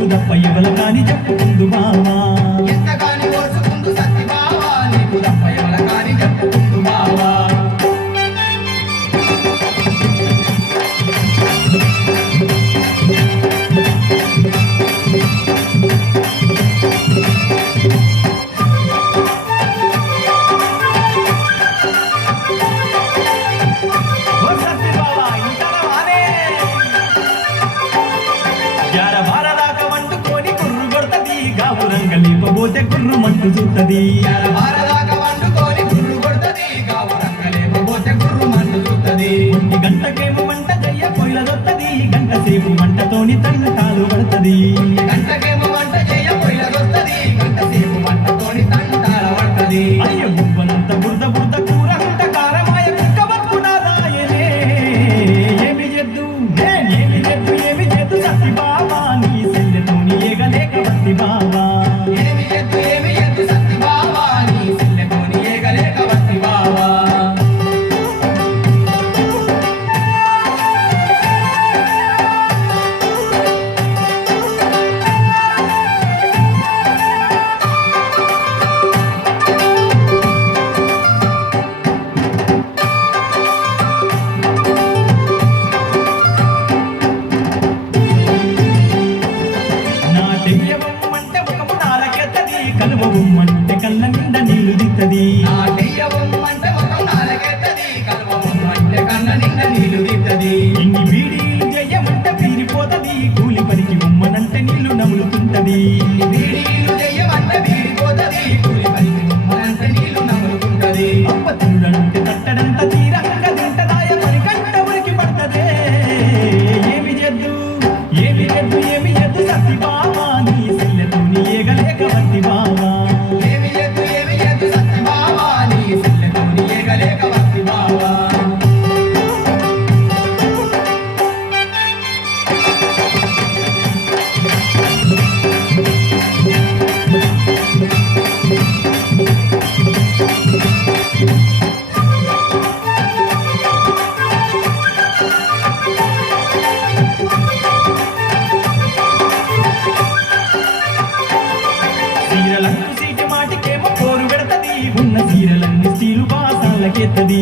తప్పు తప్ప ఎవరు కానీ చెప్పుకుందు మామా. పోతే కుర్రు మట్టు చూస్తుంది గంటకేమో వంట చెయ్య పొయ్యిల దొత్తది. గంట సేపు మంటతోని తల్ల కాలు పడుతుంది నాట్యవమ్మంటే ముఖము నారకెత్తది కలువమ్మంటే కళ్ళ నిండా నీళ్ళు దిత్తది నాట్యవమ్మంటే ముఖం నారకెత్తది కలువమ్మంటే కళ్ళ నిండా నీళ్ళు దిత్తది ఉన్న చీరలన్నీ స్టీలు పాసాలకెత్తది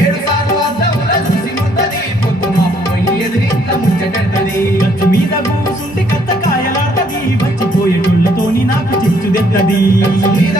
ఏడు సార్లు అద్దముల చూసి ముద్దది పొద్దు మా పోయి ఎదిరింత ముచ్చటది వచ్చి మీద కూసుంటి కత్త కాయలాటది వచ్చిపోయే గుళ్ళతోని నాకు చిచ్చు దెత్తది మీద